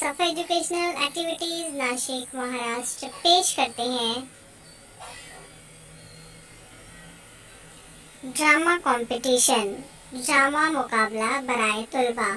सफा educational activities Nashik Maharashtra पेश करते हैं ड्रामा कंपटीशन, ड्रामा मुकाबला बराए तुलबा।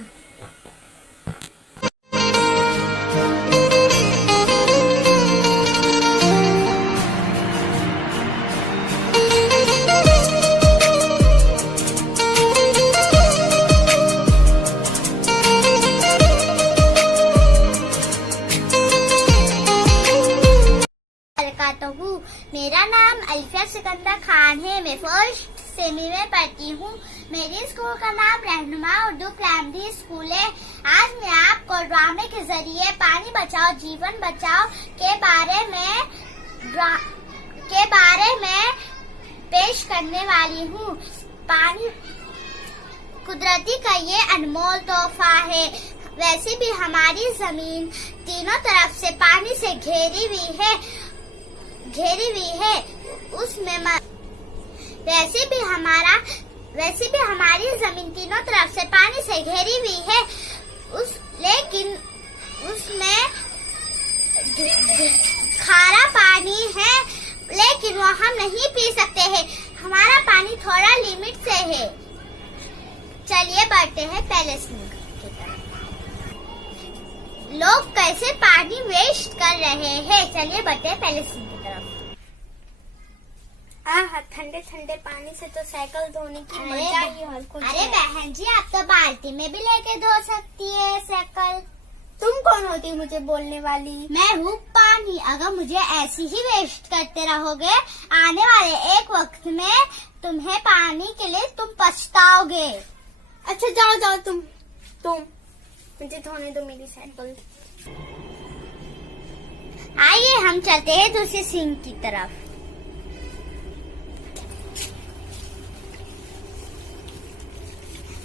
मेरा नाम अल्फिया सिकंदर खान है। मैं फर्स्ट सेमी में पढ़ती हूँ। मेरे स्कूल का नाम रहनुमा उर्दू प्राइमरी स्कूल है। आज मैं आपको ड्रामे के जरिए पानी बचाओ जीवन बचाओ के बारे में पेश करने वाली हूँ। पानी कुदरती का ये अनमोल तोहफा है। वैसे भी हमारी जमीन तीनों तरफ से पानी से घिरी हुई है। उसमें वैसे भी हमारी जमीन तीनों तरफ से पानी से घिरी हुई है। लेकिन उसमें खारा पानी है, लेकिन वो हम नहीं पी सकते हैं। हमारा पानी थोड़ा लिमिट से है। चलिए बढ़ते हैं पहले सीन की तरफ। लोग कैसे पानी वेस्ट कर रहे हैं। चलिए बढ़ते हैं पहले सीन की तरफ। ठंडे ठंडे पानी से तो साइकिल धोने की मजा ही और कुछ। अरे बहन जी, आप तो बाल्टी में भी लेके धो सकती है साइकिल। तुम कौन होती मुझे बोलने वाली? मैं हूँ पानी। अगर मुझे ऐसी ही वेस्ट करते रहोगे, आने वाले एक वक्त में तुम्हें पानी के लिए तुम पछताओगे। अच्छा जाओ तुम मुझे धोने दो मेरी साइकिल। आइए हम चलते हैं दूसरी सीन की तरफ।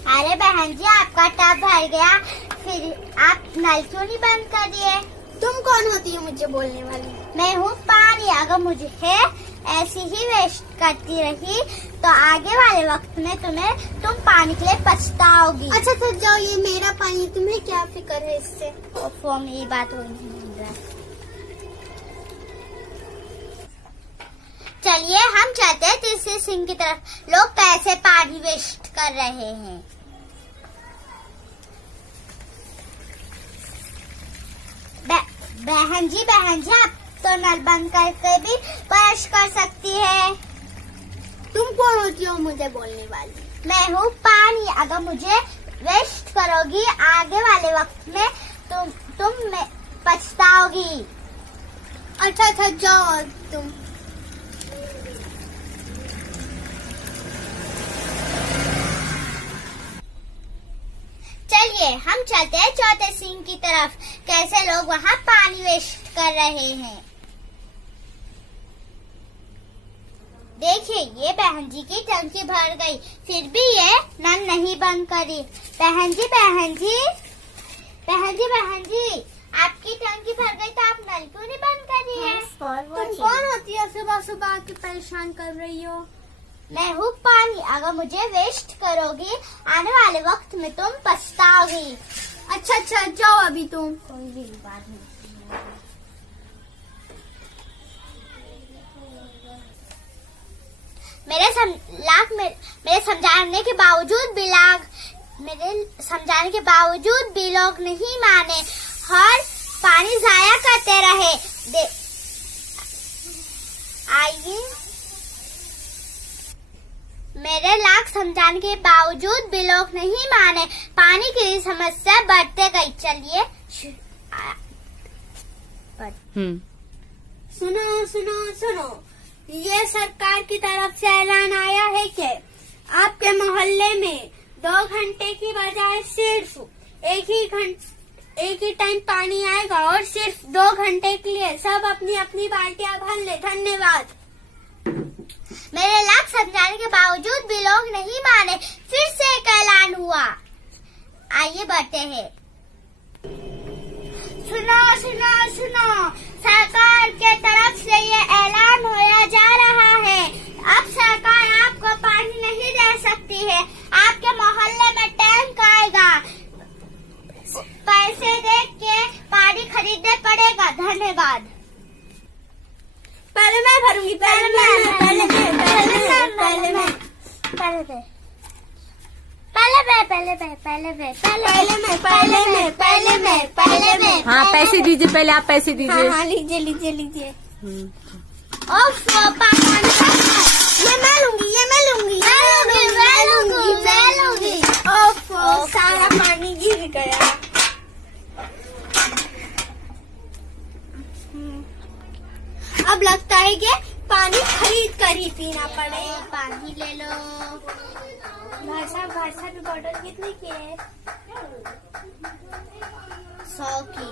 अरे बहन जी, आपका टब भर गया, फिर आप नल क्यों नहीं बंद कर दिए? तुम कौन होती हो मुझे बोलने वाली? मैं हूँ पानी। अगर मुझे ऐसी ही वेस्ट करती रही तो आगे वाले वक्त में तुम पानी के लिए पछताओगी। अच्छा तो जाओ, ये मेरा पानी, तुम्हें क्या फिक्र है इससे? मेरी बात हो नहीं रहा। चलिए हम चलते हैं तीसरे सीन की तरफ। लोग कैसे पानी वेस्ट कर रहे हैं। बहन जी आप तो नल बंद करके भी ब्रश कर सकती है। तुम कौन होती हो मुझे बोलने वाली? मैं हूँ पानी। अगर मुझे वेस्ट करोगी, आगे वाले वक्त में तुम पछताओगी। अच्छा जाओ तुम। चलिए हम चलते हैं चौथे सीन की तरफ। कैसे लोग वहाँ पानी वेस्ट कर रहे हैं। देखिए, ये बहन जी की टंकी भर गई, फिर भी ये नल नहीं बंद करी। बहन जी आपकी टंकी भर गई तो आप नल क्यों नहीं बंद करी है? तुम कौन होती हो सुबह सुबह आके परेशान कर रही हो? मैं हूँ पानी। अगर मुझे वेस्ट करोगी, आने वाले वक्त में तुम पछताओगी। अच्छा जाओ अभी तुम। कोई भी बात नहीं। मेरे समझाने के बावजूद भी लोग नहीं माने और पानी जाया करते रहे। मेरे लाख समझाने के बावजूद भी लोग नहीं माने। पानी की समस्या बढ़ते गई। चलिए सुनो, ये सरकार की तरफ से ऐलान आया है कि आपके मोहल्ले में 2 घंटे की बजाय सिर्फ एक ही टाइम पानी आएगा और सिर्फ 2 घंटे के लिए सब अपनी अपनी बाल्टियां भर ले। धन्यवाद। मेरे लाख समझाने के बावजूद भी लोग नहीं माने। फिर से एक ऐलान हुआ। आइए बढ़ते हैं। सुनो सुनो सुनो, सरकार के तरफ से ये ऐलान होया जा रहा है, अब सरकार आपको पानी नहीं दे सकती है। आपके मोहल्ले में टैंक आएगा, पैसे दे के पानी खरीदना पड़ेगा। धन्यवाद। पहले मैं भरूंगी, पहले मैं। हाँ पैसे दीजिए, पहले आप पैसे दीजिए। हाँ लीजिए लीजिए लीजिए। ओफ, पानी ये मैं लूंगी। ओफ, सारा पानी गिर गया। अब लगता है कि पानी खरीद कर ही पीना पड़ेगा। पानी ले लो। भाई साहब की बोतल कितने की है? 100 की।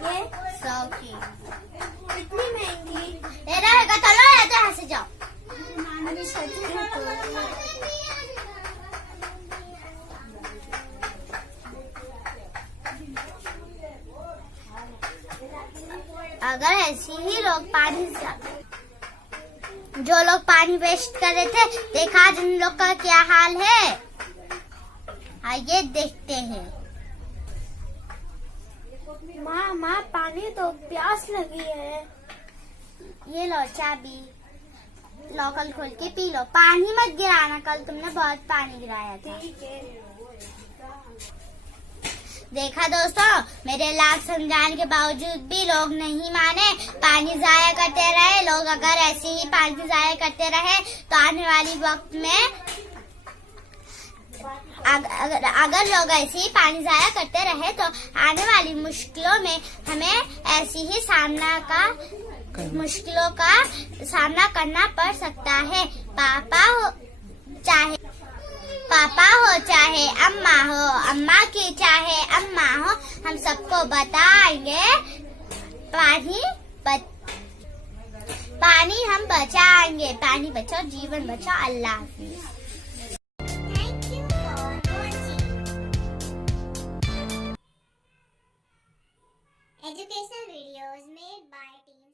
ये 100 की। इतनी महंगी? ये रहेगा, चलो यहाँ से जाओ। अगर ऐसे ही लोग जो लोग पानी वेस्ट कर रहे थे, देखा आज उन लोग का क्या हाल है। आइए देखते हैं। माँ पानी तो प्यास लगी है। ये लो चाबी, लो कल खोल के पी लो। पानी मत गिराना, कल तुमने बहुत पानी गिराया था। ठीक है। देखा दोस्तों, मेरे लाख समझाने के बावजूद भी लोग नहीं माने, पानी जाया करते रहे। लोग अगर ऐसे ही पानी जाया करते रहे तो आने वाली वक्त में अगर लोग ऐसे ही पानी जाया करते रहे तो आने वाली मुश्किलों में हमें ऐसी ही मुश्किलों का सामना करना पड़ सकता है। पापा हो चाहे अम्मा की चाहे अम्मा हो, हम सबको बताएंगे पानी हम बचाएंगे। पानी बचाओ, जीवन बचाओ। अल्लाह हाफिज। Thank you for watching. Educational videos made by Team